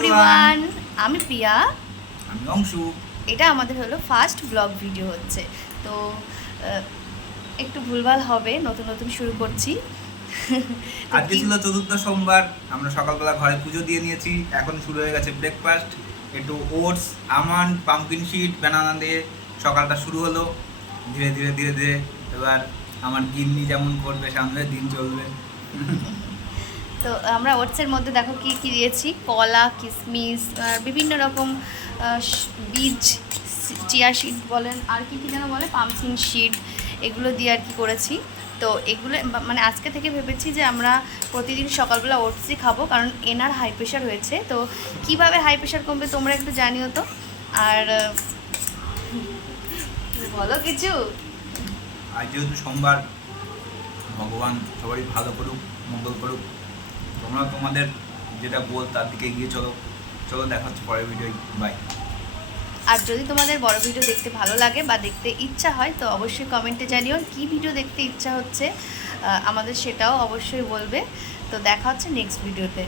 Everyone আমি প্রিয়া। আমি অংশু। এটা আমাদের হলো ফার্স্ট ব্লগ ভিডিও হচ্ছে। তো একটু ভুলভাল হবে নতুন নতুন শুরু করছি। আজকে ছিল চতুর্থ সোমবার আমরা সকালবেলা ঘরে পুজো দিয়ে নিয়েছি এখন শুরু হয়ে গেছে ব্রেকফাস্ট একটু oats almond pumpkin seed banana দিয়ে সকালটা শুরু হলো। ধীরে ধীরে ধীরে ধীরে এবার আমার গিন্নি যেমন করবে সামনে দিন চলবে। তো আমরা ওটসের মধ্যে দেখো কি কি দিয়েছি? কলা কিশমিশ বিভিন্ন রকম বীজ চিয়া শিট বলেন, আর কি কি যেন বলে? পামকিন শিট এগুলো দিয়ে আর কি করেছি। তো এগুলো মানে আজকে থেকে ভেবেছি যে আমরা প্রতিদিন সকালবেলা ওটসই খাব, কারণ এনার হাই প্রেশার হয়েছে। তো কীভাবে হাই প্রেশার কমবে তোমরা একটু জানিও তো। আর বলো কিছু? আর যেহেতু সোমবার, ভগবান সবারই ভালো করুক, মঙ্গল করুক তোমরা তোমাদের যেটা গোল তার দিকে এগিয়ে চলো। চলো, দেখা হচ্ছে পরের ভিডিও বাই আর যদি তোমাদের বড় ভিডিও দেখতে ভালো লাগে বা দেখতে ইচ্ছা হয়, তো অবশ্যই কমেন্টে জানিও কি ভিডিও দেখতে ইচ্ছা হচ্ছে। আমাদের সেটাও অবশ্যই বলবে। তো দেখা হচ্ছে নেক্সট ভিডিওতে